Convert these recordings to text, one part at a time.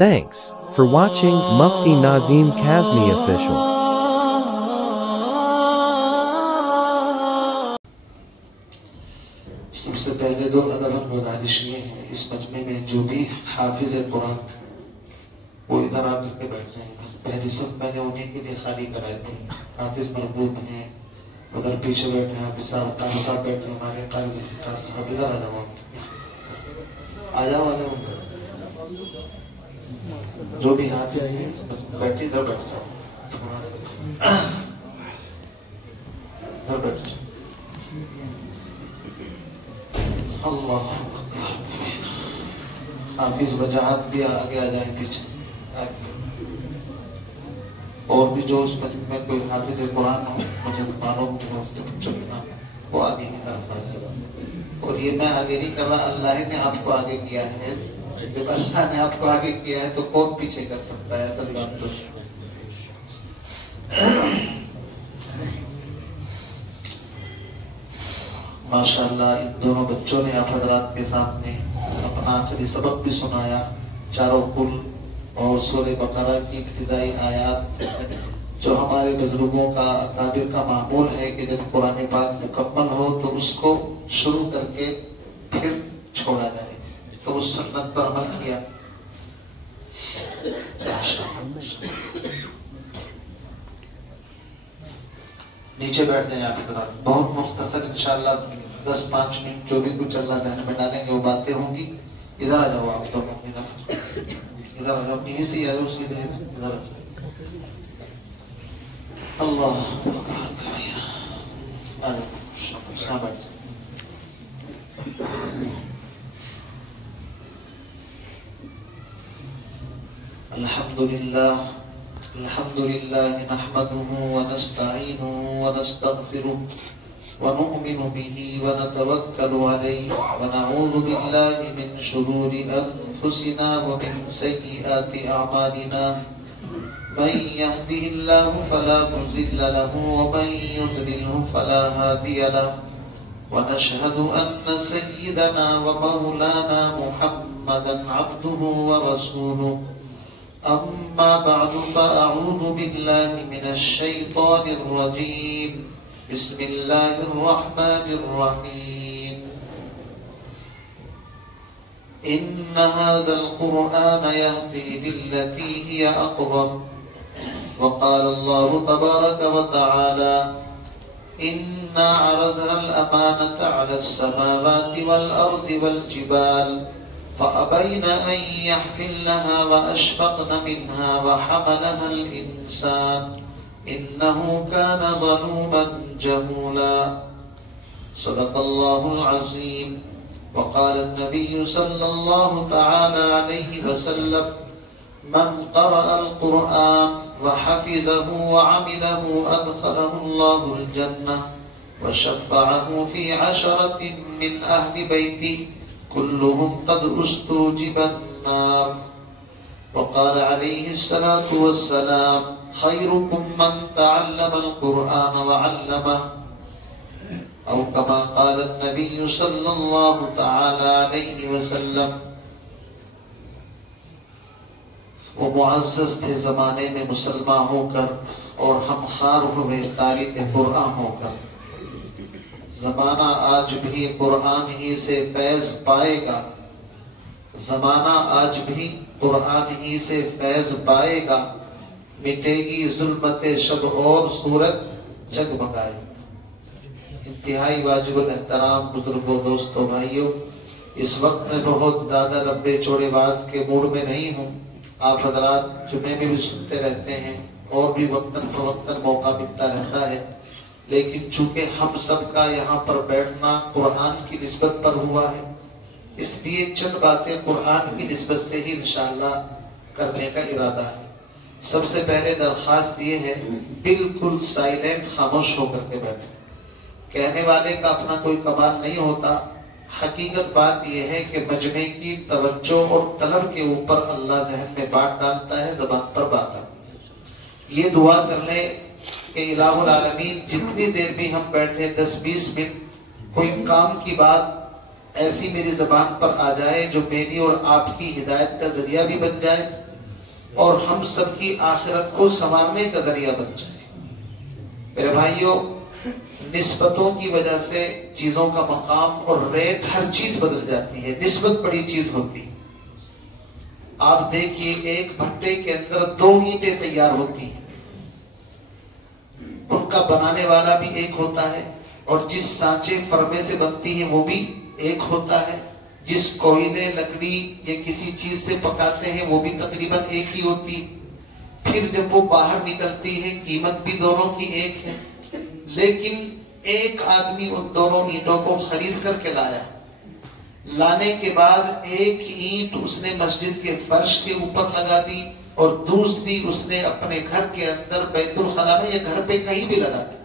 Thanks for watching Mufti Nazim Kazmi Official. سب سے پہلے دو ادب گزارش یہ ہے، اس مجمع میں جو بھی حافظ قرآن وہ ادھر آ کر کے بیٹھ جائیں گے۔ پہلی صف میں نے انہیں کے لیے خالی کرائی تھی۔ حافظ مربوط ہیں، ادھر پیچھے بیٹھے ہیں، حافظ صاحب قاری صاحب بیٹھے ہیں، ہمارے قاری صاحب ادھر آ جاؤ، آ جاؤ، جو بھی حافظ ہیں بیٹھے ادھر بیٹھ جاؤ، ادھر بیٹھ جاؤ۔ اللہ حافظ وجاہت بھی آگے آ جائیں، پیچھے اور بھی جو اس مجمع میں کوئی حافظ قرآن ہو، مجھے معلوم ہو چلنا، وہ آگے کی طرف۔ اور یہ میں آگے نہیں کر رہا، اللہ نے آپ کو آگے کیا ہے۔ جب اللہ نے آپ کو آگے کیا ہے تو کون پیچھے کر سکتا ہے؟ اصل بات تو ماشاءاللہ ان دونوں بچوں نے آپ حضرات کے سامنے اپنا آخری سبق بھی سنایا، چاروں کل اور سورہ بقرہ کی ابتدائی آیات، جو ہمارے بزرگوں کا اکابر کا معمول ہے کہ جب قرآن پاک مکمل ہو تو اس کو شروع کر کے پھر چھوڑا جائے، تو اس سنت پر عمل کیا۔ نیچے بیٹھ جائیں آپ حضرات، بہت مختصر انشاءاللہ 10-5 منٹ جو بھی کچھ اللہ ذہن میں ڈالیں گے وہ باتیں ہوں گی۔ ادھر آ جاؤ آپ دونوں، ادھر آ جاؤ، نیچے سے آ جاؤ، سیدھے ادھر آ جاؤ۔ اللہ آ جاؤ، الحمد للہ نحمده ونستعینه ونستغفره ونؤمن به ونتوکل علیہ ونعوذ باللہ من شرور انفسنا ومن سیئات اعمالنا، من يهده الله فلا مضل له ومن يضلل فلا هادي له، ونشهد ان سيدنا ومولانا محمدا عبده ورسوله، اما بعد فاعوذ بالله من الشيطان الرجيم، بسم الله الرحمن الرحيم، ان هذا القرآن يهدي للتي هي اقوم، وقال الله تبارك وتعالى انا عرضنا الامانة على السماوات والارض والجبال فأبين أن يحملنها وأشفقن منها وحملها الإنسان إنه كان ظلوما جهولا، صدق الله العظيم۔ وقال النبي صلى الله تعالى عليه وسلم من قرأ القرآن وحفظه وعمله أدخله الله الجنة وشفعه في 10 من أهل بيته كلهم قد استوجب النار، وقال عليه الصلاة والسلام خيركم من تعلم القرآن وعلمه، أو كما قال النبي صلى الله تعالى عليه وسلم۔ وہ معزز تھے زمانے میں مسلمان ہو کر اور ہم خار ہوئے تاریخ قرآن ہو کر، زمانہ آج بھی قرآن ہی سے فیض پائے گا، زمانہ آج بھی قرآن ہی سے فیض پائے گا، مٹے گی ظلمت شب اور صورت جگمگائے۔ انتہائی واجب الاحترام بزرگوں، دوستوں، بھائیوں، اس وقت میں بہت زیادہ لمبے چوڑے باز کے موڈ میں نہیں ہوں۔ آپ حضرات جمعے میں بھی سنتے رہتے ہیں اور بھی وقتاً فوقتاً موقع ملتا رہتا ہے، لیکن چونکہ ہم سب کا یہاں پر بیٹھنا قرآن کی نسبت پر ہوا ہے، اس لیے چند باتیں قرآن کی نسبت سے ہی انشاءاللہ کرنے کا ارادہ ہے۔ سب سے پہلے درخواست یہ ہے بالکل سائلنٹ، خاموش ہو کر کے بیٹھیں۔ کہنے والے کا اپنا کوئی کمال نہیں ہوتا، حقیقت بات یہ ہے کہ مجمع کی توجہ اور طلب کے اوپر اللہ ذہن میں بات ڈالتا ہے، زبان پر بات آتی ہے۔ یہ دعا کر لیں کہ الہ العالمین جتنی دیر بھی ہم بیٹھے 10-20 منٹ کوئی کام کی بات ایسی میری زبان پر آ جائے جو میری اور آپ کی ہدایت کا ذریعہ بھی بن جائے اور ہم سب کی آخرت کو سنوارنے کا ذریعہ بن جائے۔ میرے بھائیوں، نسبتوں کی وجہ سے چیزوں کا مقام اور ریٹ ہر چیز بدل جاتی ہے۔ نسبت بڑی چیز ہوتی ہے۔ آپ دیکھیے، ایک بھٹے کے اندر 2 اینٹیں تیار ہوتی ہیں، ان کا بنانے والا بھی ایک ہوتا ہے، اور جس سانچے فرمے سے بنتی ہیں وہ بھی ایک ہوتا ہے، جس کوئلے لکڑی یا کسی چیز سے پکاتے ہیں وہ بھی تقریباً ایک ہی ہوتی۔ پھر جب وہ باہر نکلتی ہے قیمت بھی دونوں کی ایک ہے، لیکن ایک آدمی ان دونوں اینٹوں کو خرید کر کے لایا، لانے کے بعد ایک اینٹ اس نے مسجد کے فرش کے اوپر لگا دی اور دوسری اس نے اپنے گھر کے اندر بیت الخلا میں یا گھر پہ کہیں بھی لگا دی۔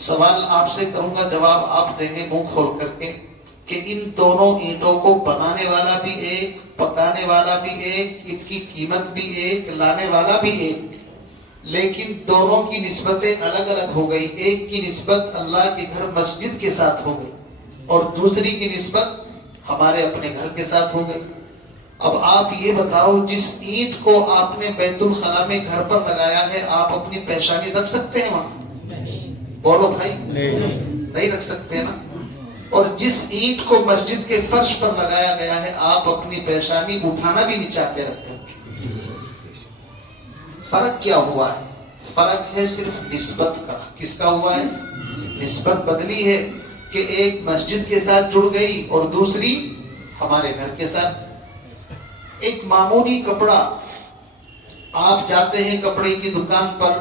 سوال آپ سے کروں گا، جواب آپ دیں گے منہ کھول کر کے، کہ ان دونوں اینٹوں کو بنانے والا بھی ایک، پکانے والا بھی ایک، ان کی قیمت بھی ایک، لانے والا بھی ایک، لیکن دونوں کی نسبتیں الگ الگ ہو گئی۔ ایک کی نسبت اللہ کے گھر مسجد کے ساتھ ہو گئی اور دوسری کی نسبت ہمارے اپنے گھر کے ساتھ ہو گئی۔ اب آپ یہ بتاؤ، جس اینٹ کو آپ نے بیت الخلا میں گھر پر لگایا ہے، آپ اپنی پیشانی رکھ سکتے ہیں وہاں؟ بولو بھائی، نہیں رکھ سکتے نا۔ اور جس اینٹ کو مسجد کے فرش پر لگایا گیا ہے، آپ اپنی پیشانی اٹھانا بھی نہیں چاہتے رکھتے۔ فرق کیا ہوا ہے؟ فرق ہے صرف نسبت کا۔ کس کا ہوا ہے؟ نسبت بدلی ہے کہ ایک مسجد کے ساتھ جڑ گئی اور دوسری ہمارے گھر کے ساتھ۔ ایک معمولی کپڑا، آپ جاتے ہیں کپڑے کی دکان پر،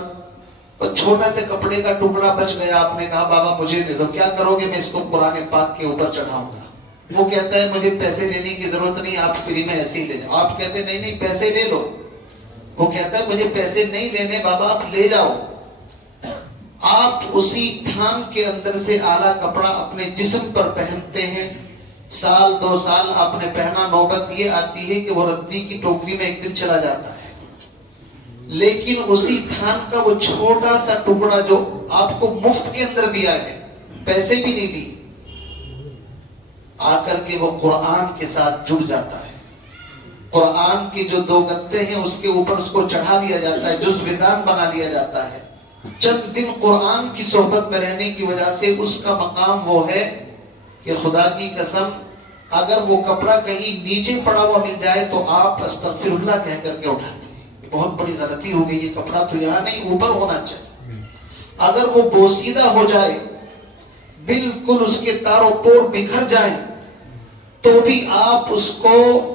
اور چھوٹا سے کپڑے کا ٹکڑا بچ گیا، آپ نے کہا بابا مجھے دے دو، کیا کرو گے؟ میں اس کو قرآن پاک کے اوپر چڑھاؤں گا۔ وہ کہتا ہے مجھے پیسے لینے کی ضرورت نہیں، آپ فری میں ایسے ہی لے جاؤ۔ آپ کہتے ہیں نہیں نہیں پیسے لے لو۔ وہ کہتا ہے مجھے پیسے نہیں لینے بابا، آپ لے جاؤ۔ آپ اسی تھان کے اندر سے اعلیٰ کپڑا اپنے جسم پر پہنتے ہیں، سال 2 سال آپ نے پہنا، نوبت یہ آتی ہے کہ وہ ردی کی ٹوکری میں ایک دن چلا جاتا ہے، لیکن اسی تھان کا وہ چھوٹا سا ٹکڑا جو آپ کو مفت کے اندر دیا ہے، پیسے بھی نہیں دی، آ کر کے وہ قرآن کے ساتھ جڑ جاتا ہے۔ قرآن کے جو 2 گتے ہیں اس کے اوپر اس کو چڑھا دیا جاتا ہے، جزویدان بنا لیا جاتا ہے۔ چند دن قرآن کی صحبت میں رہنے کی وجہ سے اس کا مقام وہ ہے کہ خدا کی قسم اگر وہ کپڑا کہیں نیچے پڑا ہوا مل جائے تو آپ استغفر اللہ کہہ کر کے اٹھاتے ہیں، بہت بڑی غلطی ہو گئی، یہ کپڑا تو یہاں نہیں اوپر ہونا چاہیے۔ اگر وہ بوسیدہ ہو جائے، بالکل اس کے تاروں پور بکھر جائیں، تو بھی آپ اس کو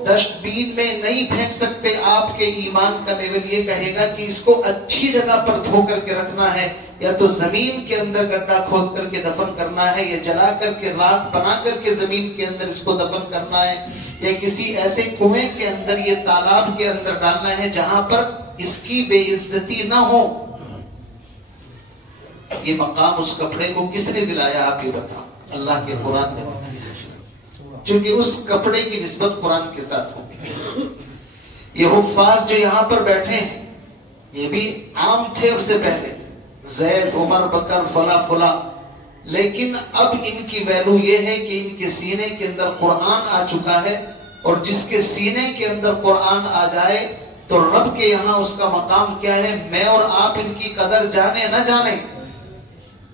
ڈسٹ بین میں نہیں پھینک سکتے۔ آپ کے ایمان کا لیول یہ کہے گا کہ اس کو اچھی جگہ پر دھو کر کے رکھنا ہے، یا تو زمین کے اندر گڈھا کھود کر کے دفن کرنا ہے، یا جلا کر کے راکھ بنا کر کے زمین کے اندر اس کو دفن کرنا ہے، یا کسی ایسے کنویں کے اندر یا تالاب کے اندر ڈالنا ہے جہاں پر اس کی بے عزتی نہ ہو۔ یہ مقام اس کپڑے کو کس نے دلایا؟ آپ یہ بتاؤ۔ اللہ کے قرآن نے بتایا، کیونکہ اس کپڑے کی نسبت قرآن کے ساتھ ہوگی۔ یہ حفاظ جو یہاں پر بیٹھے ہیں، یہ بھی عام تھے اس سے پہلے، زید، عمر، بکر، فلاں فلاں، لیکن اب ان کی ویلو یہ ہے کہ ان کے سینے کے اندر قرآن آ چکا ہے، اور جس کے سینے کے اندر قرآن آ جائے تو رب کے یہاں اس کا مقام کیا ہے؟ میں اور آپ ان کی قدر جانے نہ جانے،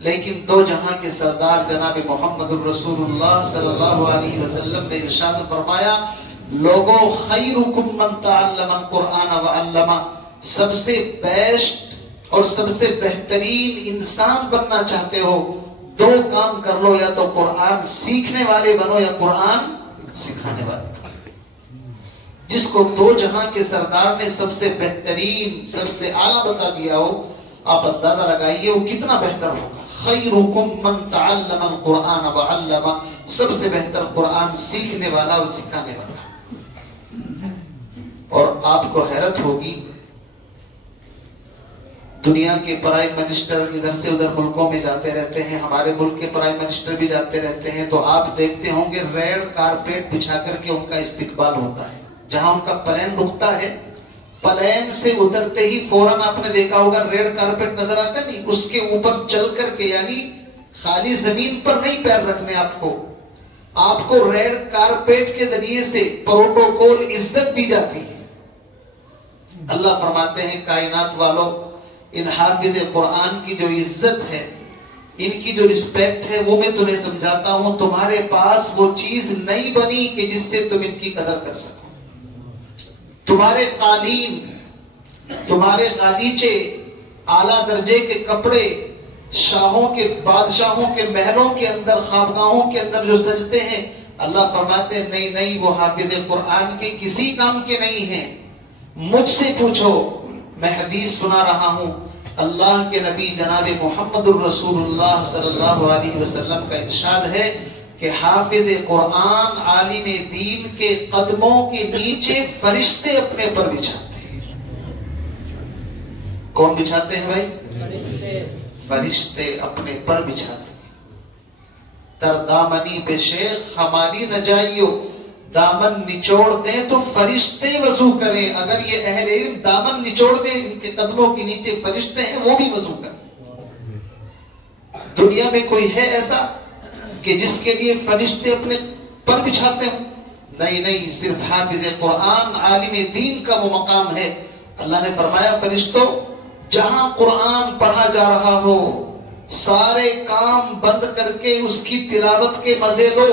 لیکن 2 جہاں کے سردار جناب محمد الرسول اللہ صلی اللہ علیہ وسلم نے ارشاد فرمایا، لوگوں خیرکم من تعلم القرآن وعلمہ، سب سے بیسٹ اور سب سے بہترین انسان بننا چاہتے ہو 2 کام کر لو، یا تو قرآن سیکھنے والے بنو یا قرآن سکھانے والے بنو۔ جس کو 2 جہاں کے سردار نے سب سے بہترین، سب سے اعلیٰ بتا دیا ہو، آپ اندازہ لگائیے وہ کتنا بہتر ہوگا۔ خیرکم من تعلم القرآن وعلمہ، سب سے بہتر قرآن سیکھنے والا اور سکھانے والا۔ اور آپ کو حیرت ہوگی، دنیا کے پرائم منسٹر ادھر سے ادھر ملکوں میں جاتے رہتے ہیں، ہمارے ملک کے پرائم منسٹر بھی جاتے رہتے ہیں، تو آپ دیکھتے ہوں گے ریڈ کارپیٹ بچھا کر کے ان کا استقبال ہوتا ہے۔ جہاں ان کا پلین رکتا ہے، پلین سے اترتے ہی فوراً آپ نے دیکھا ہوگا ریڈ کارپیٹ نظر آتا نہیں، اس کے اوپر چل کر کے، یعنی خالی زمین پر نہیں پیر رکھنے، آپ کو ریڈ کارپیٹ کے ذریعے سے پروٹوکول عزت دی جاتی ہے۔ اللہ فرماتے ہیں کائنات والوں، ان حافظ قرآن کی جو عزت ہے، ان کی جو رسپیکٹ ہے، وہ میں تمہیں سمجھاتا ہوں. تمہارے پاس وہ چیز نہیں بنی کہ جس سے تم ان کی قدر کر سکو. تمہارے قالین، تمہارے غالیچے، اعلیٰ درجے کے کپڑے، شاہوں کے، بادشاہوں کے محلوں کے اندر، خوابگاہوں کے اندر جو سجتے ہیں، اللہ فرماتے ہیں نہیں نہیں، وہ حافظ قرآن کے کسی کام کے نہیں ہیں. مجھ سے پوچھو، میں حدیث سنا رہا ہوں. اللہ کے نبی جناب محمد الرسول اللہ صلی اللہ علیہ وسلم کا ارشاد ہے کہ حافظ قرآن، عالم دین کے قدموں کے نیچے فرشتے اپنے پر بچھاتے ہیں. کون بچھاتے ہیں بھائی؟ فرشتے اپنے پر بچھاتے ہیں. تر دامنی پہ شیخ ہماری نہ جائیو، دامن نچوڑ دیں تو فرشتے وضو کریں. اگر یہ اہل علم دامن نچوڑ دیں، ان کے قدموں کے نیچے فرشتے ہیں، وہ بھی وضو کریں. دنیا میں کوئی ہے ایسا کہ جس کے لیے فرشتے اپنے پر بچھاتے ہوں؟ نہیں نہیں، صرف حافظ قرآن، عالم دین کا وہ مقام ہے. اللہ نے فرمایا فرشتوں، جہاں قرآن پڑھا جا رہا ہو، سارے کام بند کر کے اس کی تلاوت کے مزے لو.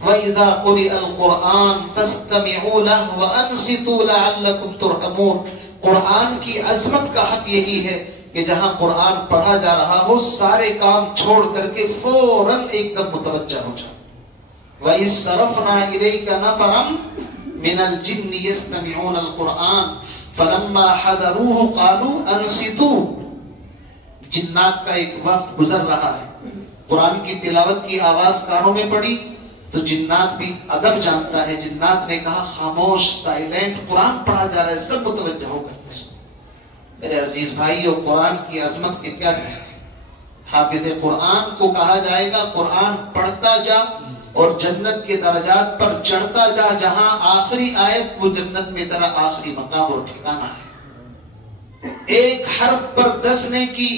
وَإِذَا قُرِئَ الْقُرْآنُ فَاسْتَمِعُوا لَهُ وَأَنصِتُوا لَعَلَّكُمْ تُرْحَمُونَ. قرآن کی عظمت کا حق یہی ہے کہ جہاں قرآن پڑھا جا رہا ہو، سارے کام چھوڑ کر کے فوراً ایک دم متوجہ ہو جاؤ. وَإِذْ صَرَفْنَا إِلَيْكَ نَفَرًا مِنَ الْجِنِّ يَسْتَمِعُونَ الْقُرْآنَ فَلَمَّا حَضَرُوهُ قَالُوا أَنصِتُوا. جنات کا ایک وقت گزر رہا ہے، قرآن کی تلاوت کی آواز کانوں میں پڑی تو جنات بھی ادب جانتا ہے. جنات نے کہا خاموش، سائلنٹ، قرآن پڑھا جا رہا ہے، سب متوجہ ہو کر. میرے عزیز بھائیو، قرآن کی عظمت کے کیا کہیں. حافظ قرآن کو کہا جائے گا قرآن پڑھتا جا اور جنت کے درجات پر چڑھتا جا. جہاں آخری آیت، وہ جنت میں تیرا آخری مقام اور ٹھکانہ ہے. ایک حرف پر 10 نیکی.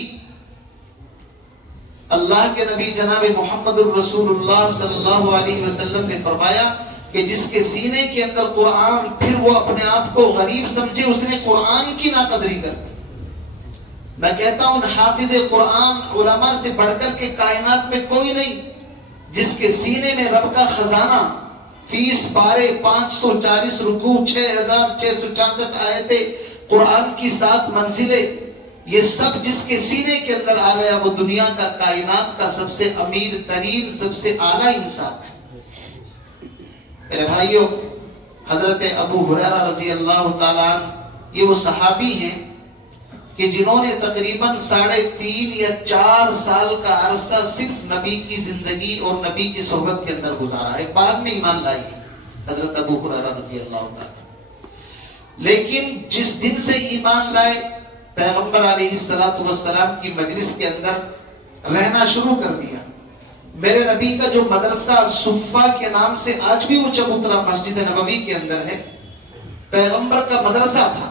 اللہ کے نبی جناب محمد الرسول اللہ صلی اللہ علیہ وسلم نے فرمایا کہ جس کے سینے کے اندر قرآن، پھر وہ اپنے آپ کو غریب سمجھے، اس نے قرآن کی ناقدری کر دی. میں کہتا ہوں حافظ قرآن علماء سے بڑھ کر کے کائنات میں کوئی نہیں. جس کے سینے میں رب کا خزانہ، 30 پارے، 540 رکوع، 6664 آیتیں، قرآن کی 7 منزلیں، یہ سب جس کے سینے کے اندر آ گیا، وہ دنیا کا، کائنات کا سب سے امیر ترین، سب سے اعلیٰ انسان ہے. میرے بھائیو، حضرت ابو ہریرہ رضی اللہ تعالیٰ عنہ، یہ وہ صحابی ہیں کہ جنہوں نے تقریباً 3.5 یا 4 سال کا عرصہ صرف نبی کی زندگی اور نبی کی صحبت کے اندر گزارا ہے. بعد میں ایمان لائی ہے حضرت ابو ہریرہ رضی اللہ تعالیٰ. لیکن جس دن سے ایمان لائے، پیغمبر علیہ السلام کی مجلس کے اندر رہنا شروع کر دیا. میرے نبی کا جو مدرسہ صفا کے نام سے آج بھی وہ چبوترا مسجد نبوی کے اندر ہے، پیغمبر کا مدرسہ تھا.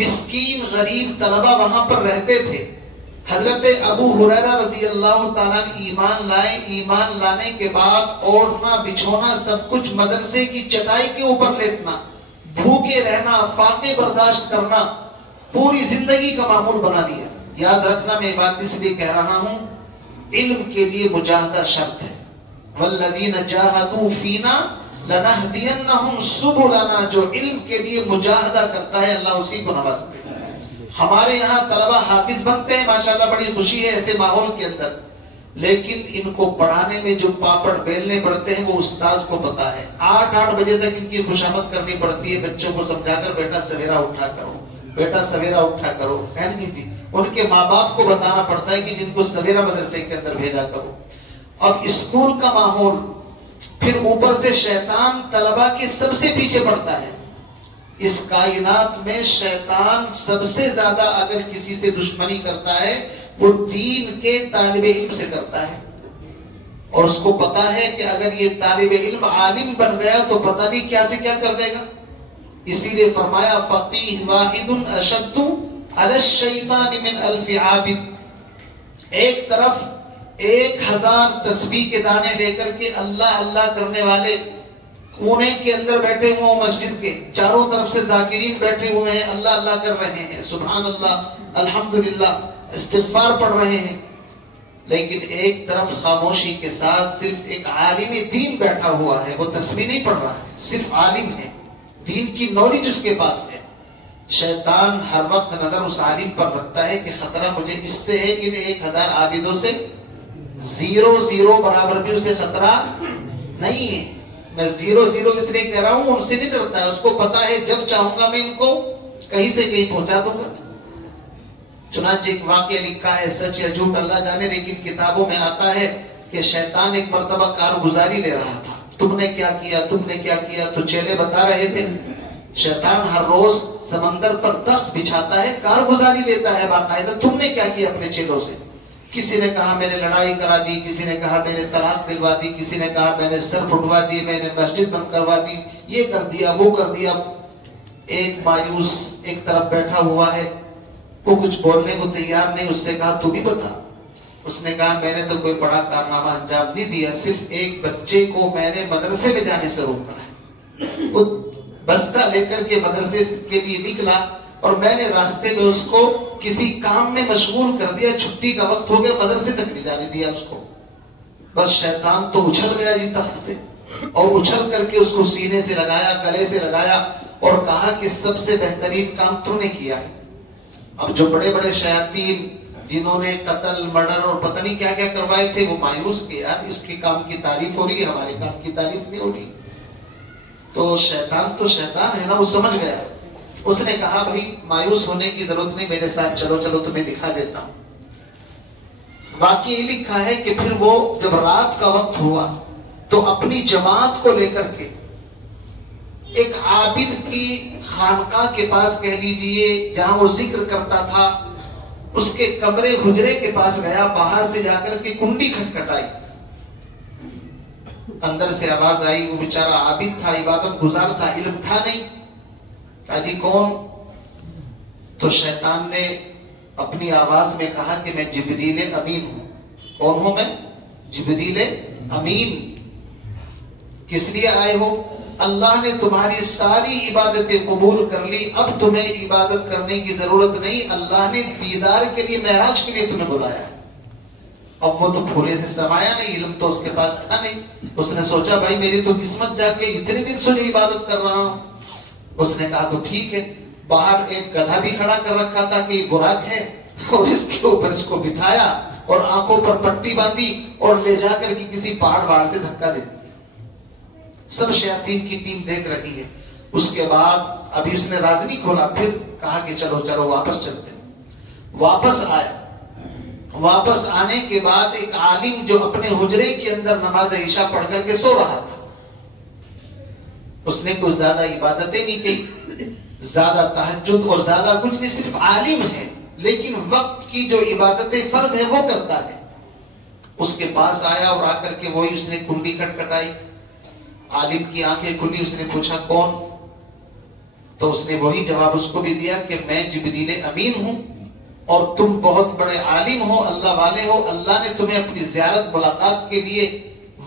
مسکین غریب طلبہ وہاں پر رہتے تھے. حضرت ابو ہریرہ رضی اللہ تعالیٰ ایمان لائے. ایمان لانے کے بعد اوڑھنا بچھونا سب کچھ مدرسے کی چٹائی کے اوپر لیٹنا، بھوکے رہنا، فاقے برداشت کرنا، پوری زندگی کا معمول بنا لیا. یاد رکھنا، میں بات اس لیے کہہ رہا ہوں، علم کے لیے مجاہدہ شرط ہے. والذین جاہدوا فینا لنہدینہم سبلنا. جو علم کے لیے مجاہدہ کرتا ہے، اللہ اسی کو نوازتے ہیں. ہمارے یہاں طلبہ حافظ بنتے ہیں، ماشاءاللہ بڑی خوشی ہے ایسے ماحول کے اندر، لیکن ان کو پڑھانے میں جو پاپڑ بیلنے پڑتے ہیں وہ استاذ کو پتا ہے. 8 بجے تک ان کی خوشامد کرنی پڑتی ہے، بچوں کو سمجھا کر بیٹا سویرا اٹھا کرو، بیٹا سویرا اٹھا کرو. جی ان کے ماں باپ کو بتانا پڑتا ہے کہ جن کو سویرا مدرسے کے اندر بھیجا کرو. اب اسکول کا ماحول، پھر اوپر سے شیطان طلبہ کے سب سے پیچھے پڑتا ہے. اس کائنات میں شیطان سب سے زیادہ اگر کسی سے دشمنی کرتا ہے، وہ دین کے طالب علم سے کرتا ہے. اور اس کو پتا ہے کہ اگر یہ طالب علم عالم بن گیا تو پتہ نہیں کیا سے کیا کر دے گا. اسی لیے فرمایا فقیہ واحد اشد علی الشیطان من 1000 عابد. ایک طرف 1000 تسبیح کے دانے لے کر کے اللہ اللہ کرنے والے کونے کے اندر بیٹھے ہوئے ہوں مسجد کے، چاروں طرف سے ذاکرین بیٹھے ہوئے ہیں، اللہ اللہ کر رہے ہیں، سبحان اللہ، الحمدللہ، استغفار پڑھ رہے ہیں، لیکن ایک طرف خاموشی کے ساتھ صرف ایک عالم دین بیٹھا ہوا ہے، وہ تسبیح نہیں پڑھ رہا ہے، صرف عالم ہے، دین کی نالج اس کے پاس ہے۔ شیطان ہر وقت نظر اس عالم پر رکھتا ہے کہ خطرہ مجھے اس سے ہے، ان 1000 عابدوں سے 0 برابر بھی اسے خطرہ نہیں ہے۔ میں 0 اس لیے کہہ رہا ہوں، ان سے نہیں ڈرتا ہے، اس کو پتا ہے جب چاہوں گا میں ان کو کہیں سے کہیں پہنچا دوں گا۔ چنانچہ ایک واقعہ لکھا ہے، سچ یا جھوٹ اللہ جانے، لیکن کتابوں میں آتا ہے کہ شیطان ایک مرتبہ کارگزاری لے رہا تھا، تم نے کیا کیا، تم نے کیا کیا، تو چیلے بتا رہے تھے۔ شیطان ہر روز سمندر پر تخت بچھاتا ہے، کارگزاری لیتا ہے باقاعدہ، تم نے کیا کیا اپنے چیلوں سے۔ کسی نے کہا میں نے لڑائی کرا دی، کسی نے کہا میں نے طلاق دلوا دی، کسی نے کہا میں نے سر پھٹوا دی، میں نے مسجد بند کروا دی، یہ کر دیا، وہ کر دیا۔ ایک مایوس ایک طرف بیٹھا ہوا ہے، وہ کچھ بولنے کو تیار نہیں، اس سے کہا تو بھی بتا۔ اس نے کہا میں نے تو کوئی بڑا کارنامہ انجام نہیں دیا، صرف ایک بچے کو میں نے مدرسے میں جانے سے روکا ہے۔ وہ بستہ لے کر کے مدرسے کے لیے نکلا اور میں نے راستے میں اس کو کسی کام میں مشغول کر دیا، چھٹی کا وقت ہو گیا، مدرسے تک نہیں جانے دیا اس کو۔ بس شیطان تو اچھل گیا جی تخت سے، اور اچھل کر کے اس کو سینے سے لگایا، گلے سے لگایا اور کہا کہ سب سے بہترین کام تو نے کیا ہے۔ اب جو بڑے بڑے شیاطین جنہوں نے قتل، مرڈر اور پتہ نہیں کیا کیا کروائے تھے، وہ مایوس کہ یار اس کے کام کی تعریف ہو رہی ہے، ہمارے کام کی تعریف نہیں ہو رہی۔ تو شیطان ہے نا، وہ سمجھ گیا۔ اس نے کہا بھائی مایوس ہونے کی ضرورت نہیں، میرے ساتھ چلو چلو تمہیں دکھا دیتا ہوں۔ واقعی یہ لکھا ہے کہ پھر وہ جب رات کا وقت ہوا تو اپنی جماعت کو لے کر کے ایک عابد کی خانقاہ کے پاس کہہ لیجئے جہاں وہ ذکر کرتا تھا، اس کے کمرے حجرے کے پاس گیا، باہر سے جا کر کے کنڈی کھٹکھٹائی، اندر سے آواز آئی، وہ بیچارہ عابد تھا، عبادت گزار تھا، علم تھا نہیں، کہا جی کون؟ تو شیطان نے اپنی آواز میں کہا کہ میں جبریل امین ہوں۔ کون ہوں میں؟ جبریل امین۔ کس لیے آئے ہو؟ اللہ نے تمہاری ساری عبادتیں قبول کر لی، اب تمہیں عبادت کرنے کی ضرورت نہیں، اللہ نے دیدار کے لیے، معراج کے لیے تمہیں بلایا ہے۔ اب وہ تو پھولے سے سمایا نہیں، علم تو اس کے پاس تھا نہیں۔ اس نے سوچا بھائی میری تو قسمت جا کے اتنے دن سے عبادت کر رہا ہوں۔ اس نے کہا تو ٹھیک ہے۔ باہر ایک گدھا بھی کھڑا کر رکھا تھا کہ یہ براق ہے، اور اس کے اوپر اس کو بٹھایا اور آنکھوں پر پٹی باندھی اور لے جا کر کے کسی پہاڑ سے دھکا دے دیا۔ سب شیاطین کی ٹیم دیکھ رہی ہے۔ اس کے بعد ابھی اس نے راز نہیں کھولا، پھر کہا کہ چلو چلو واپس چلتے ہیں۔ واپس آیا۔ واپس آنے کے بعد ایک عالم جو اپنے حجرے کے اندر نماز عشاء پڑھ کر کے سو رہا تھا، اس نے کوئی زیادہ عبادتیں نہیں کی، زیادہ تہجد اور زیادہ کچھ نہیں، صرف عالم ہے، لیکن وقت کی جو عبادتیں فرض ہے وہ کرتا ہے۔ اس کے پاس آیا اور آ کر کے وہی اس نے کنڈی کٹکھٹائی، عالم کی آنکھیں کھلی، اس نے پوچھا کون؟ تو اس نے وہی جواب اس کو بھی دیا کہ میں جبریل امین ہوں اور تم بہت بڑے عالم ہو، اللہ والے ہو، اللہ نے تمہیں اپنی زیارت ملاقات کے لیے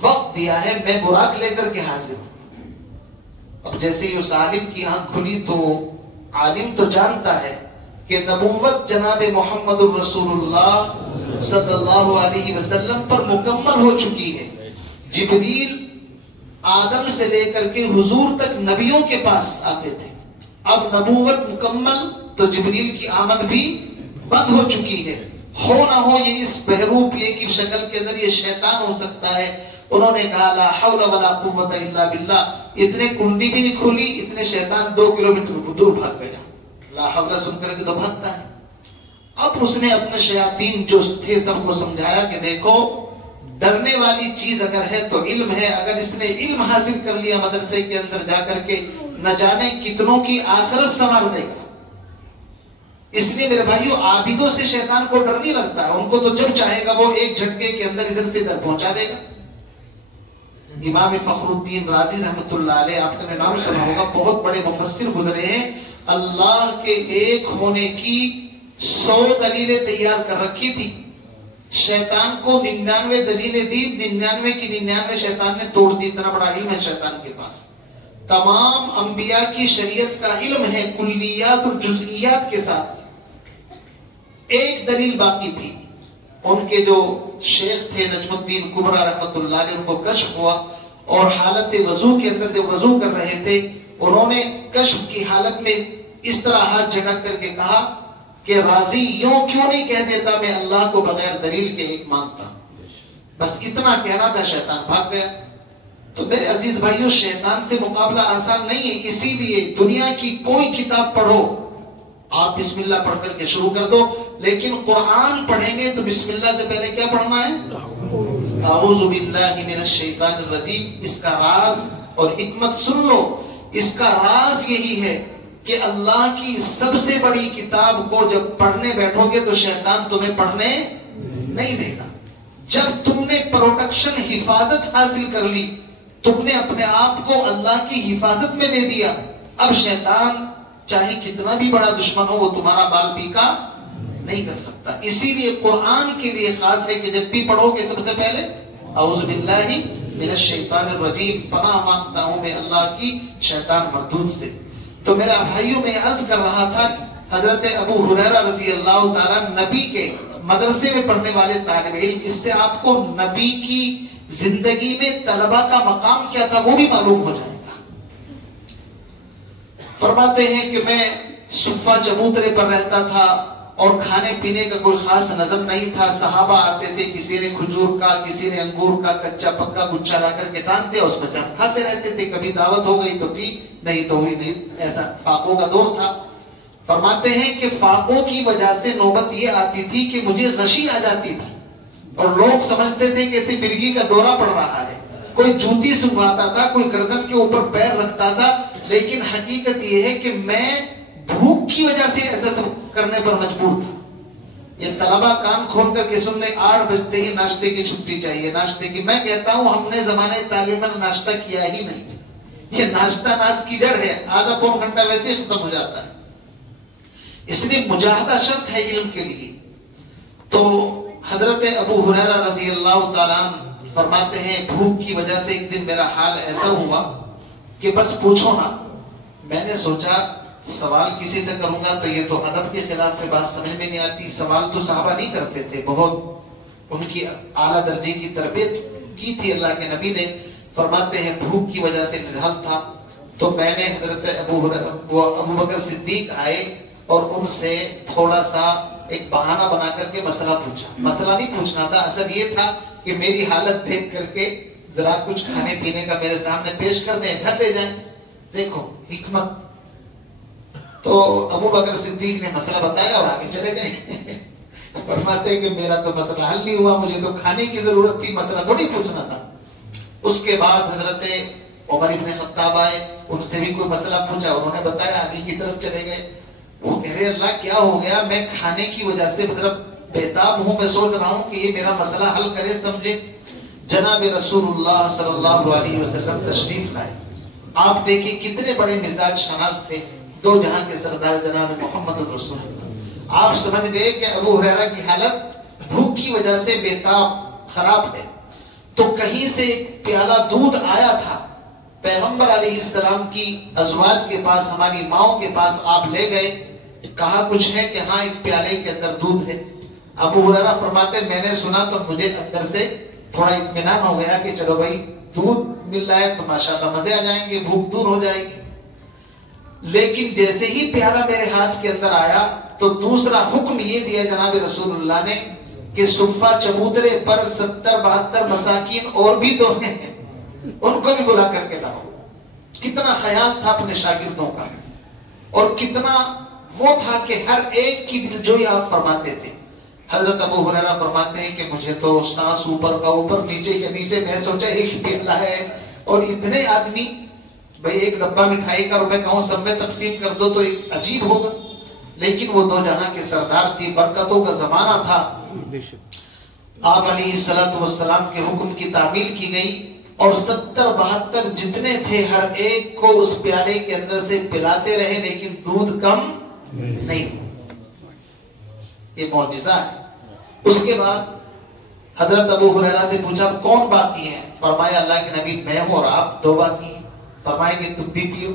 وقت دیا ہے، میں براق لے کر کے حاضر ہوں۔ اب جیسے ہی اس عالم کی آنکھ کھلی تو عالم تو جانتا ہے کہ نبوت جناب محمد الرسول اللہ صلی اللہ علیہ وسلم پر مکمل ہو چکی ہے۔ جبریل آدم سے لے کر کے حضور تک نبیوں کے پاس آتے تھے، اب نبوت مکمل تو جبریل کی آمد بھی بند ہو چکی ہے۔ ہو نہ ہو یہ اس بہروپ یہ کی شکل کے اندر یہ شیطان ہو سکتا ہے۔ انہوں نے کہا لا حول ولا قوت الا باللہ، اتنے کنڈی بھی نہیں کھلی، اتنے شیطان 2 کلومیٹر دور بھاگ گیا۔ لا حول سن کر کے تو بھاگتا ہے۔ اب اس نے اپنے شیاطین جو تھے سب کو سمجھایا کہ دیکھو ڈرنے والی چیز اگر ہے تو علم ہے، اگر اس نے علم حاصل کر لیا مدرسے کے اندر جا کر کے نہ جانے کتنوں کی آخرت سنوار دے گا۔ اس لیے میرے بھائیو عابدوں سے شیطان کو ڈر نہیں لگتا ہے، ان کو تو جب چاہے گا وہ ایک جھٹکے کے اندر ادھر سے ادھر پہنچا دے گا۔ امام فخر الدین رازی رحمۃ اللہ علیہ، آپ نے نام سنا ہوگا، بہت بڑے مفسر گزرے ہیں، اللہ کے ایک ہونے کی 100 دلیلیں تیار کر رکھی تھی، شیطان کو 99 دلیلیں دی، 99 کی 99 شیطان نے توڑ دی، اتنا بڑا علم ہے شیطان کے پاس۔ تمام انبیاء کی شریعت کا علم ہے کلیات اور جزئیات کے ساتھ. ایک دلیل باقی تھی. ان کے جو شیخ تھے نجم الدین کبرا رحمۃ اللہ علیہ، ان کو کشف ہوا اور حالت وضو کے اندر جب وضو کر رہے تھے انہوں نے کشف کی حالت میں اس طرح ہاتھ جھٹک کر کے کہا کہ راضی یوں کیوں نہیں کہہ دیتا میں اللہ کو بغیر دلیل کے ایک مانگتا. بس اتنا کہنا تھا، شیطان بھاگ گیا. تو میرے عزیز بھائیوں، شیطان سے مقابلہ آسان نہیں ہے. اسی لیے دنیا کی کوئی کتاب پڑھو، آپ بسم اللہ پڑھ کر کے شروع کر دو، لیکن قرآن پڑھیں گے تو بسم اللہ سے پہلے کیا پڑھنا ہے؟ اعوذ باللہ من الشیطان الرجیم. اس کا راز اور حکمت سن لو. اس کا راز یہی ہے کہ اللہ کی سب سے بڑی کتاب کو جب پڑھنے بیٹھو گے تو شیطان تمہیں پڑھنے نہیں دے گا. جب تم نے پروٹیکشن حفاظت حاصل کر لی، تم نے اپنے آپ کو اللہ کی حفاظت میں دے دیا، اب شیطان چاہے کتنا بھی بڑا دشمن ہو وہ تمہارا بال پیکا نہیں کر سکتا. اسی لیے قرآن کے لیے خاص ہے کہ جب بھی پڑھو گے سب سے پہلے اعوذ باللہ من الشیطان الرجیم، پناہ مانگتا ہوں میں اللہ کی شیطان مردود سے. تو میرا بھائیوں میں عرض کر رہا تھا، حضرت ابو ہریرہ رضی اللہ تعالیٰ نبی کے مدرسے میں پڑھنے والے طالب علم، اس سے آپ کو نبی کی زندگی میں طلبہ کا مقام کیا تھا وہ بھی معلوم ہو جائے گا. فرماتے ہیں کہ میں صفہ چبوترے پر رہتا تھا اور کھانے پینے کا کوئی خاص نظم نہیں تھا. صحابہ آتے تھے، کسی نے کھجور کا، کسی نے انگور کا کچا پکا گچھا لا کر کے ٹانتے، اس میں سے ہم کھاتے رہتے تھے. کبھی دعوت ہو گئی تو ٹھیک، نہیں تو ہوئی نہیں. ایسا فاقوں کا دور تھا. فرماتے ہیں کہ فاقوں کی وجہ سے نوبت یہ آتی تھی کہ مجھے غشی آ جاتی تھی اور لوگ سمجھتے تھے کہ اسے مرگی کا دورہ پڑ رہا ہے. کوئی جوتی سنگواتا تھا، کوئی گردن کے اوپر پیر رکھتا تھا، لیکن حقیقت یہ ہے کہ میں بھوک کی وجہ سے ایسا سب کرنے پر مجبور تھا. یہ طلبہ کان کھول کر کے سننے 8 بجتے ہی ناشتے کی چھٹی چاہیے، ناشتے کی. میں کہتا ہوں ہم نے زمانے تعلیم میں ناشتہ کیا ہی نہیں. یہ ناشتہ ناز کی جڑ ہے، آدھا پون گھنٹہ ویسے ہی ختم ہو جاتا ہے. اس لیے مجاہدہ شرط ہے علم کے لیے. تو حضرت ابو ہریرہ رضی اللہ تعالیٰ فرماتے ہیں بھوک کی وجہ سے ایک دن میرا حال ایسا ہوا کہ بس پوچھو نا. میں نے سوچا سوال کسی سے کروں گا تو یہ تو ادب کے خلاف ہے، بات سمجھ میں نہیں آتی. سوال تو صحابہ نہیں کرتے تھے، بہت ان کی اعلیٰ درجے کی تربیت کی تھی اللہ کے نبی نے. فرماتے ہیں بھوک کی وجہ سے نڈھال تھا تو میں نے حضرت ابو بکر صدیق آئے اور ان سے تھوڑا سا ایک بہانہ بنا کر کے مسئلہ پوچھا. مسئلہ نہیں پوچھنا تھا، اصل یہ تھا کہ میری حالت دیکھ کر کے ذرا کچھ کھانے پینے کا میرے سامنے پیش کر دیں، گھر لے جائیں. دیکھو حکمت. تو ابو بکر صدیق نے مسئلہ بتایا اور آگے چلے گئے. فرماتے کہ میرا تو مسئلہ حل نہیں ہوا، مجھے تو کھانے کی ضرورت تھی، مسئلہ تھوڑی پوچھنا تھا. اس کے بعد حضرت عمر ابن خطاب آئے، ان سے بھی کوئی مسئلہ پوچھا، انہوں نے بتایا، آگے کی طرف چلے گئے. وہ کہہ رہے اللہ کیا ہو گیا، میں کھانے کی وجہ سے مطلب بےتاب ہوں، میں سوچ رہا ہوں کہ یہ میرا مسئلہ حل کرے سمجھے. جناب رسول اللہ صلی اللہ علیہ وسلم تشریف لائے. آپ دیکھیں کتنے بڑے مزاج شناس تھے، دو جہاں کے سردار جناب محمد رسول اللہ. آپ سمجھ گئے کہ ابو ہریرہ کی حالت بھوک کی وجہ سے بےتاب خراب ہے. تو کہیں سے ایک پیالہ دودھ آیا تھا، پیغمبر علیہ السلام کی ازواج کے پاس، ہماری ماؤں کے پاس آپ لے گئے. کہا کچھ ہے کہ ہاں ایک پیالے کے اندر دودھ ہے. ابو ہریرہ فرماتے میں نے سنا تو مجھے اندر سے تھوڑا اطمینان ہو گیا کہ چلو بھائی دودھ مل رہا ہے تو ماشاءاللہ مزے آ جائیں گے، بھوک دور ہو جائے گی. لیکن جیسے ہی پیالہ میرے ہاتھ کے اندر آیا تو دوسرا حکم یہ دیا جناب رسول اللہ نے کہ صفہ چبوترے پر 70-72 مساکین اور بھی تو ہیں، ان کو بھی بلا کر کے لاؤ. کتنا خیال تھا اپنے شاگردوں کا اور کتنا وہ تھا کہ ہر ایک کی دلجوئی آپ فرماتے تھے. حضرت ابو ہریرہ فرماتے ہیں کہ مجھے تو سانس اوپر کا اوپر نیچے کے نیچے. میں سوچا ایک پیالہ ہے اور اتنے آدمی، بھئی ایک ڈبہ مٹھائی کا روپے کہوں سب میں تقسیم کر دو تو ایک عجیب ہوگا. لیکن وہ دو جہاں کے سردار تھی، برکتوں کا زمانہ تھا. آپ علیہ الصلوۃ والسلام کے حکم کی تعمیل کی گئی اور 70-72 جتنے تھے ہر ایک کو اس پیالے کے اندر سے پلاتے رہے، لیکن دودھ کم نہیں. یہ معجزہ ہے. اس کے بعد حضرت ابو ہریرہ سے پوچھا کون باقی ہیں؟ فرمایا اللہ کے نبی میں ہوں اور آپ دو باقی ہیں. فرمائیں گے تم بھی پیو.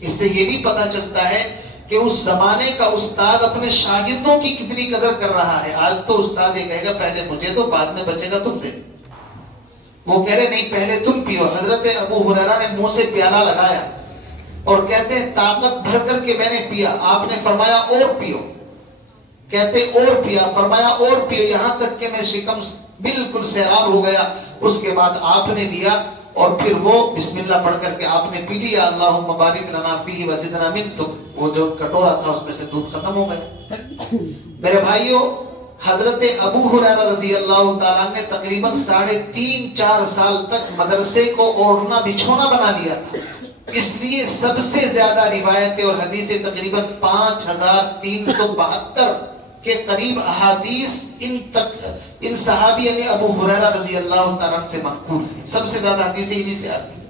اس سے یہ بھی پتا چلتا ہے کہ اس زمانے کا استاد اپنے شاگردوں کی کتنی قدر کر رہا ہے. آج تو استاد یہ کہے گا پہلے مجھے دو، بعد میں بچے گا تم دے. وہ کہہ رہے نہیں پہلے تم پیو. حضرت ابو ہریرہ نے منہ سے پیالہ لگایا اور کہتے ہیں طاقت بھر کر کے میں نے پیا. آپ نے فرمایا اور پیو. کہتے اور پیا. فرمایا اور پیو، یہاں تک کہ میں شکم بالکل سیراب ہو گیا. اس کے بعد آپ نے لیا اور پھر وہ بسم اللہ پڑھ کر کے آپ نے پی لیا. اللہم بارک لنا فیہ وزدنا من. تو وہ جو کٹورا تھا اس میں سے دودھ ختم ہو گیا. میرے بھائیوں، حضرت ابو ہریرہ رضی اللہ تعالیٰ نے تقریباً 3.5-4 سال تک مدرسے کو اوڑھنا بچھونا بنا لیا تھا. اس لیے سب سے زیادہ روایتیں اور حدیثیں تقریباً 5372 کے قریب احادیث ان صحابی یعنی ابو ہریرہ رضی اللہ تعالیٰ سے منقول ہیں. سب سے زیادہ حدیثیں انہی سے آتی ہیں.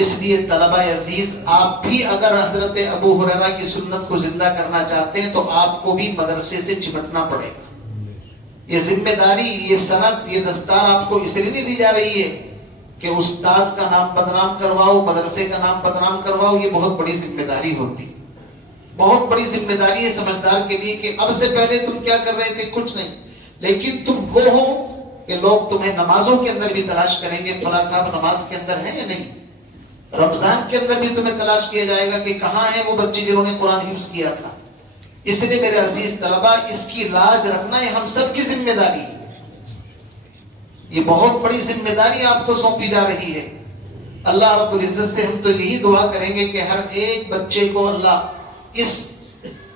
اس لیے طلبہ عزیز، آپ بھی اگر حضرت ابو ہریرہ کی سنت کو زندہ کرنا چاہتے ہیں تو آپ کو بھی مدرسے سے چمٹنا پڑے گا. یہ ذمہ داری، یہ سند، یہ دستار آپ کو اس لیے نہیں دی جا رہی ہے کہ استاذ کا نام بدنام کرواؤ، مدرسے کا نام بدنام کرواؤ. یہ بہت بڑی ذمہ داری ہوتی، بہت بڑی ذمہ داری ہے سمجھدار کے لیے کہ اب سے پہلے تم کیا کر رہے تھے؟ کچھ نہیں. لیکن تم وہ ہو کہ لوگ تمہیں نمازوں کے اندر بھی تلاش کریں گے، فلاں صاحب نماز کے اندر ہیں یا نہیں. رمضان کے اندر بھی تمہیں تلاش کیا جائے گا کہ کہاں ہیں وہ بچے جنہوں نے قرآن حفظ کیا تھا. اس لیے میرے عزیز طلبہ، اس کی لاج رکھنا یہ ہم سب کی ذمہ داری ہے. یہ بہت بڑی ذمہ داری آپ کو سونپی جا رہی ہے. اللہ رب العزت سے ہم تو یہی دعا کریں گے کہ ہر ایک بچے کو اللہ اس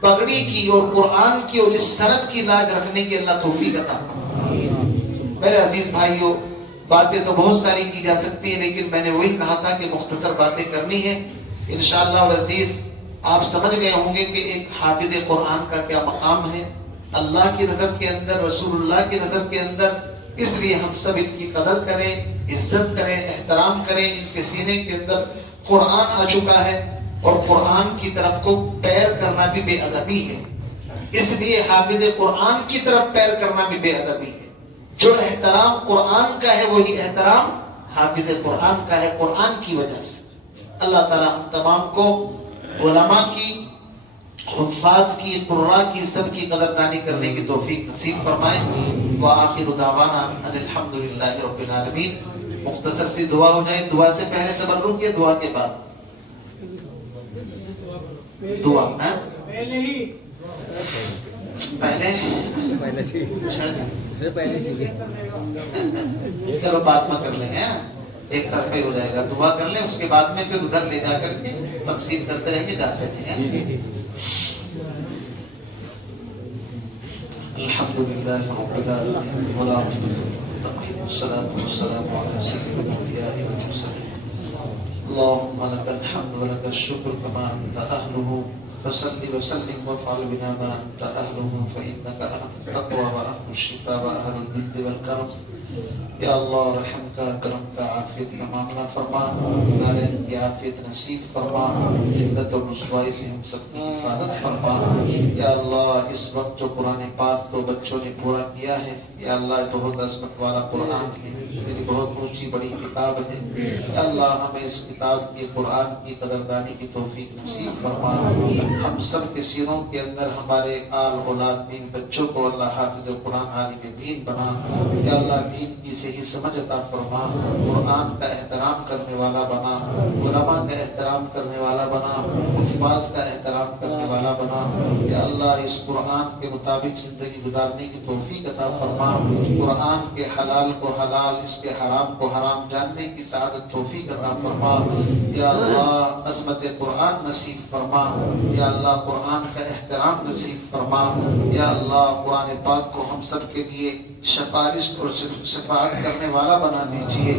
پگڑی کی اور قرآن کی اور اس سند کی لاج رکھنے کی اللہ توفیق عطا فرمائے. میرے عزیز بھائیوں، باتیں تو بہت ساری کی جا سکتی ہیں، لیکن میں نے وہی کہا تھا کہ مختصر باتیں کرنی ہے. انشاءاللہ العزیز آپ سمجھ گئے ہوں گے کہ ایک حافظ قرآن کا کیا مقام ہے اللہ کی نظر کے اندر، رسول اللہ کی نظر کے اندر. اس لیے ہم سب ان کی قدر کریں، عزت کریں، احترام کریں. ان کے سینے کے اندر قرآن آ چکا ہے اور قرآن کی طرف کو پیر کرنا بھی بے ادبی ہے. اس لیے حافظ قرآن کی طرف پیر کرنا بھی بے ادبی ہے. جو احترام قرآن کا ہے وہی احترام حافظ قرآن کا ہے، قرآن کی وجہ سے. اللہ تعالی ہم تمام کو علماء کی، حفاظ کی، قراء کی، سب کی قدردانی کرنے کی توفیق نصیب فرمائے. وآخر دعوانا ان الحمدللہ رب العالمین. مختصر سی دعا ہو جائے. دعا سے پہلے تبرک ہے، دعا کے بعد دعا چلو بات میں کر لیں گے، ایک طرفے ہو جائے گا. دعا کر لیں، اس کے بعد میں پھر ادھر لے جا کر کے تقسیم کرتے رہیں گے، جاتے ہیں. الحمدللہ رب العالمین والصلاة والسلام علی سید الانبیاء والمرسلین. اللهم لك الحمد ولك الشكر كما انت اهله، فصل وسلم وافعل بنا ما انت اهله، فانك اهل التقوى واهل الشفاء واهل الجد والكرم. یا اللہ رحم کا، کرم کا، عافیت کا معاملہ فرما، دارین کی عافیت نصیب فرما، ذلت و رسوائی سے ہم سب کی حفاظت فرما. یا اللہ اس وقت جو قرآن پاک کو بچوں نے پورا کیا ہے، یا اللہ بہت عظمت والا قرآن ہے، تیری بہت اونچی بڑی کتاب ہے. یا اللہ ہمیں اس کتاب کی، قرآن کی قدردانی کی توفیق نصیب فرما. ہم سب کے سینوں کے اندر ہمارے آل اولاد دین بچوں کو اللہ حافظ قرآن عالم دین بنا. یا اللہ دین کی صحیح سمجھ عطا فرما، قرآن کا احترام کرنے والا بنا، علماء کا احترام کرنے والا بنا، حفاظ کا احترام کرنے والا بنا. یا اللہ اس قرآن کے مطابق زندگی گزارنے کی توفیق عطا فرما. قرآن کے حلال کو حلال، اس کے حرام کو حرام جاننے کی سعادت توفیق عطا فرما. یا اللہ عظمت قرآن نصیب فرما. یا اللہ قرآن کا احترام نصیب فرما. یا اللہ قرآن پاک کو ہم سب کے لیے سفارش اور شفاعت کرنے والا بنا دیجئے.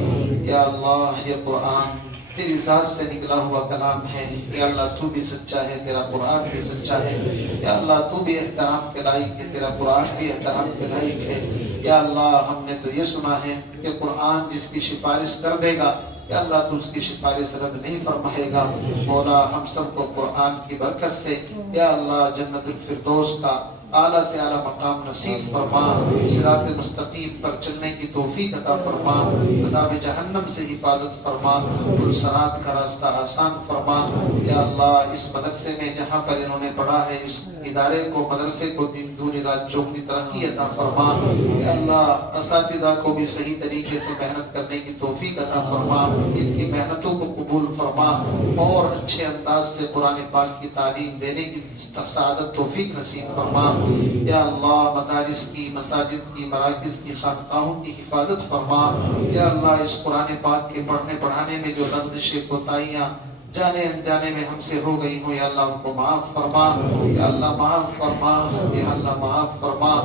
یا اللہ یہ قرآن تیری ذات سے نکلا ہوا کلام ہے. یا اللہ تو بھی سچا ہے، تیرا قرآن بھی سچا ہے. یا اللہ تو بھی احترام کے لائق ہے، تیرا قرآن بھی احترام کے لائق ہے. یا اللہ ہم نے تو یہ سنا ہے کہ قرآن جس کی سفارش کر دے گا، یا اللہ تو اس کی سفارش رد نہیں فرمائے گا. مولا ہم سب کو قرآن کی برکت سے یا اللہ جنت الفردوس کا اعلیٰ سے اعلیٰ مقام نصیب فرما، صراط مستقیم پر چلنے کی توفیق عطا فرما، عذاب جہنم سے حفاظت فرما، پلسرات کا راستہ آسان فرما۔ یا اللہ اس مدرسے میں جہاں پر انہوں نے پڑھا ہے، اس ادارے کو، مدرسے کو دن دونی رات چوگنی ترقی عطا فرما۔ یا اللہ اساتذہ کو بھی صحیح طریقے سے محنت کرنے کی توفیق عطا فرما، ان کی محنتوں کو قبول فرما اور اچھے انداز سے قرآن پاک کی تعلیم دینے کی سعادت توفیق نصیب فرما۔ یا اللہ مدارس کی، مساجد کی، مراکز کی، خانقاہوں کی حفاظت فرما۔ یا اللہ اس قرآن پاک کے پڑھنے پڑھانے میں جو لغزشیں، کوتاہیاں جانے انجانے میں ہم سے ہو گئی ہوں، یا اللہ ان کو معاف فرما، یا اللہ معاف فرما، یا اللہ معاف فرما۔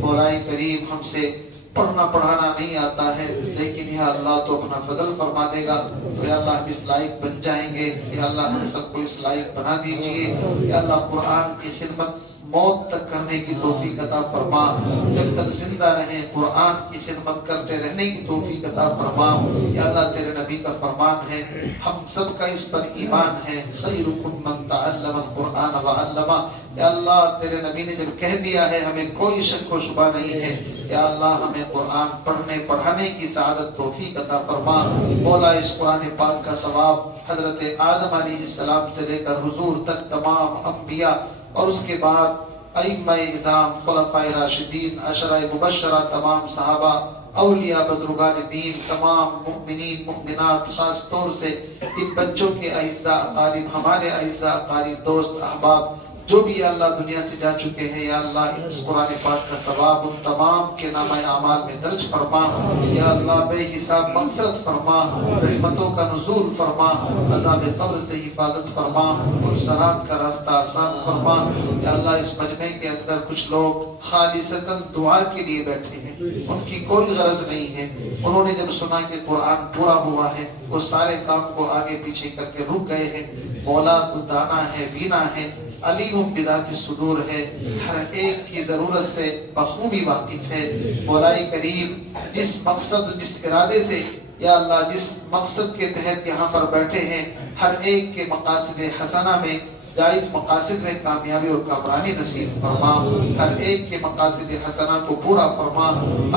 مولا کریم ہم سے پڑھنا پڑھانا نہیں آتا ہے، لیکن یا اللہ تو اپنا فضل فرما دے گا تو یا اللہ ہم اس لائق بن جائیں گے۔ یا اللہ ہم سب کو اس لائق بنا دیجئے۔ یا اللہ قرآن کی خدمت موت تک کرنے کی توفیق عطا فرما، جب تک زندہ رہیں قرآن کی خدمت کرتے رہنے کی توفیق عطا فرما۔ یا اللہ تیرے نبی کا فرمان ہے، ہم سب کا اس پر ایمان ہے، خیرکم من تعلم القرآن وعلمہ۔ یا اللہ تیرے نبی نے جب کہہ دیا ہے، ہمیں کوئی شک و شبہ نہیں ہے۔ یا اللہ ہمیں قرآن پڑھنے پڑھانے کی سعادت توفیق عطا فرما۔ مولا اس قرآن پاک کا ثواب حضرت آدم علیہ السلام سے لے کر حضور تک تمام انبیاء اور اس کے بعد ائمہ اعظام، خلفائے راشدین، عشرہ مبشرہ، تمام صحابہ، اولیاء، بزرگان دین، تمام مؤمنین مؤمنات، خاص طور سے ان بچوں کے اعزاء اقارب، ہمارے اعزاء اقارب، دوست احباب جو بھی یا اللہ دنیا سے جا چکے ہیں، یا اللہ اس قرآن پاک کا ثواب ان تمام کے نامہ اعمال میں درج فرما۔ یا اللہ بے حساب مغفرت فرما، رحمتوں کا نزول فرما، عذاب قبر سے حفاظت فرما، اور صراط کا راستہ آسان فرما۔ یا اللہ اس مجمع کے اندر کچھ لوگ خالصتاً دعا کے لیے بیٹھے ہیں، ان کی کوئی غرض نہیں ہے، انہوں نے جب سنا کہ قرآن پورا ہوا ہے وہ سارے کام کو آگے پیچھے کر کے رک گئے ہیں۔ مولا تو دانا ہے، بینا ہے، علیم بذات الصدور ہے، ہر ایک کی ضرورت سے بخوبی واقف ہے۔ مولا کریم جس مقصد، جس ارادے سے یا اللہ جس مقصد کے تحت یہاں پر بیٹھے ہیں، ہر ایک کے مقاصد حسنہ میں، جائز مقاصد میں کامیابی اور کامرانی نصیب فرما، ہر ایک کے مقاصد حسنہ کو پورا فرما۔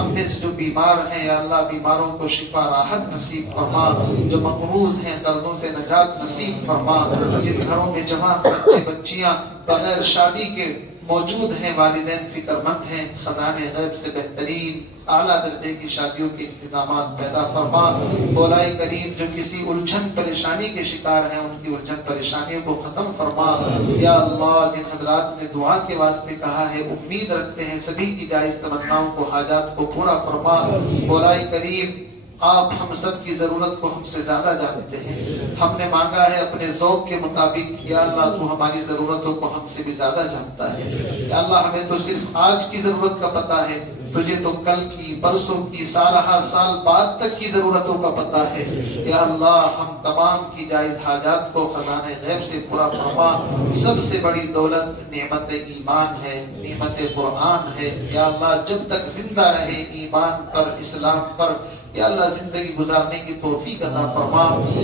ہم میں سے جو بیمار ہیں یا اللہ بیماروں کو شفا راحت نصیب فرما، جو مقروض ہیں قرضوں سے نجات نصیب فرما، جن گھروں میں جمع بچے بچیاں بغیر شادی کے موجود ہیں، والدین فکر مند ہیں، خزانے غیب سے بہترین اعلیٰ درجے کی شادیوں کے انتظامات پیدا فرما۔ مولا کریم جو کسی الجھن پریشانی کے شکار ہیں، ان کی الجھن پریشانیوں کو ختم فرما۔ یا اللہ جن حضرات نے دعا کے واسطے کہا ہے، امید رکھتے ہیں سبھی کی جائز تمناؤں کو، حاجات کو پورا فرما۔ مولا کریم آپ ہم سب کی ضرورت کو ہم سے زیادہ جانتے ہیں، ہم نے مانگا ہے اپنے ذوق کے مطابق، یا اللہ تو ہماری ضرورتوں کو ہم سے بھی زیادہ جانتا ہے۔ یا اللہ ہمیں تو صرف آج کی ضرورت کا پتہ ہے، تجھے تو کل کی، برسوں کی، سال ہر سال بعد تک کی ضرورتوں کا پتہ ہے۔ یا اللہ ہم تمام کی جائز حاجات کو خزانے غیب سے پورا فرما۔ سب سے بڑی دولت نعمت ایمان ہے، نعمت قرآن ہے۔ یا اللہ جب تک زندہ رہے ایمان پر، اسلام پر یا اللہ زندگی گزارنے کی توفیق عطا فرما،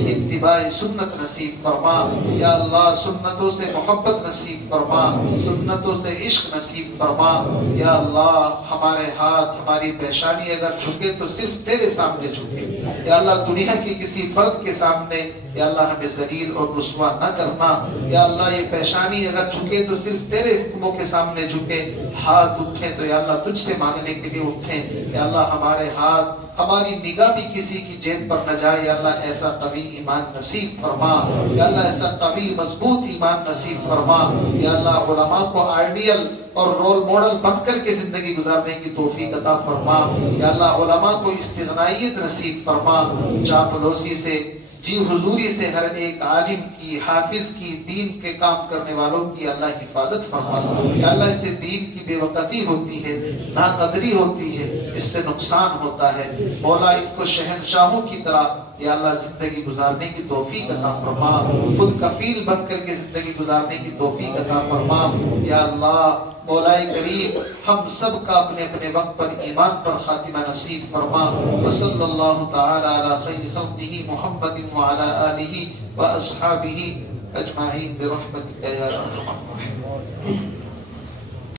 اتباع سنت نصیب فرما۔ یا اللہ سنتوں سے محبت نصیب فرما، سنتوں سے عشق نصیب فرما۔ یا اللہ ہمارے ہاتھ، ہماری پیشانی اگر جھکے تو صرف تیرے سامنے جھکے۔ یا اللہ دنیا کی کسی فرد کے سامنے یا اللہ ہمیں ذلیل اور رسوا نہ کرنا۔ یا اللہ یہ پیشانی اگر جھکے تو صرف تیرے حکموں کے سامنے جھکے، ہاتھ اٹھیں تو یا اللہ تجھ سے مانگنے کے لیے اٹھیں۔ یا اللہ ہمارے ہاتھ، ہماری نگاہ بھی کسی کی جیب پر نہ جائے۔ یا اللہ ایسا قوی ایمان نصیب فرما، یا اللہ ایسا قوی مضبوط ایمان نصیب فرما۔ یا اللہ علماء کو آئیڈیل اور رول ماڈل بن کر کے زندگی گزارنے کی توفیق عطا فرما۔ یا اللہ علماء کو استغنائیت نصیب فرما، چاپلوسی سے، جی حضوری سے ہر ایک عالم کی، حافظ کی، دین کے کام کرنے والوں کی اللہ حفاظت فرما۔ یا اللہ اس سے دین کی بے وقتی ہوتی ہے، ناقدری ہوتی ہے، اس سے نقصان ہوتا ہے۔ مولا ان کو شہنشاہوں کی طرح یا اللہ زندگی گزارنے کی توفیق عطا فرما، خود کفیل بن کر کے زندگی گزارنے کی توفیق عطا فرما۔ یا اللہ مولا کریم ہم سب کا اپنے اپنے وقت پر ایمان پر خاتمہ نصیب فرما۔ وصلی اللہ تعالی علی خیر خلقہ محمد وعلی آلہ واصحابہ اجمعین برحمتک یا ارحم الراحمین۔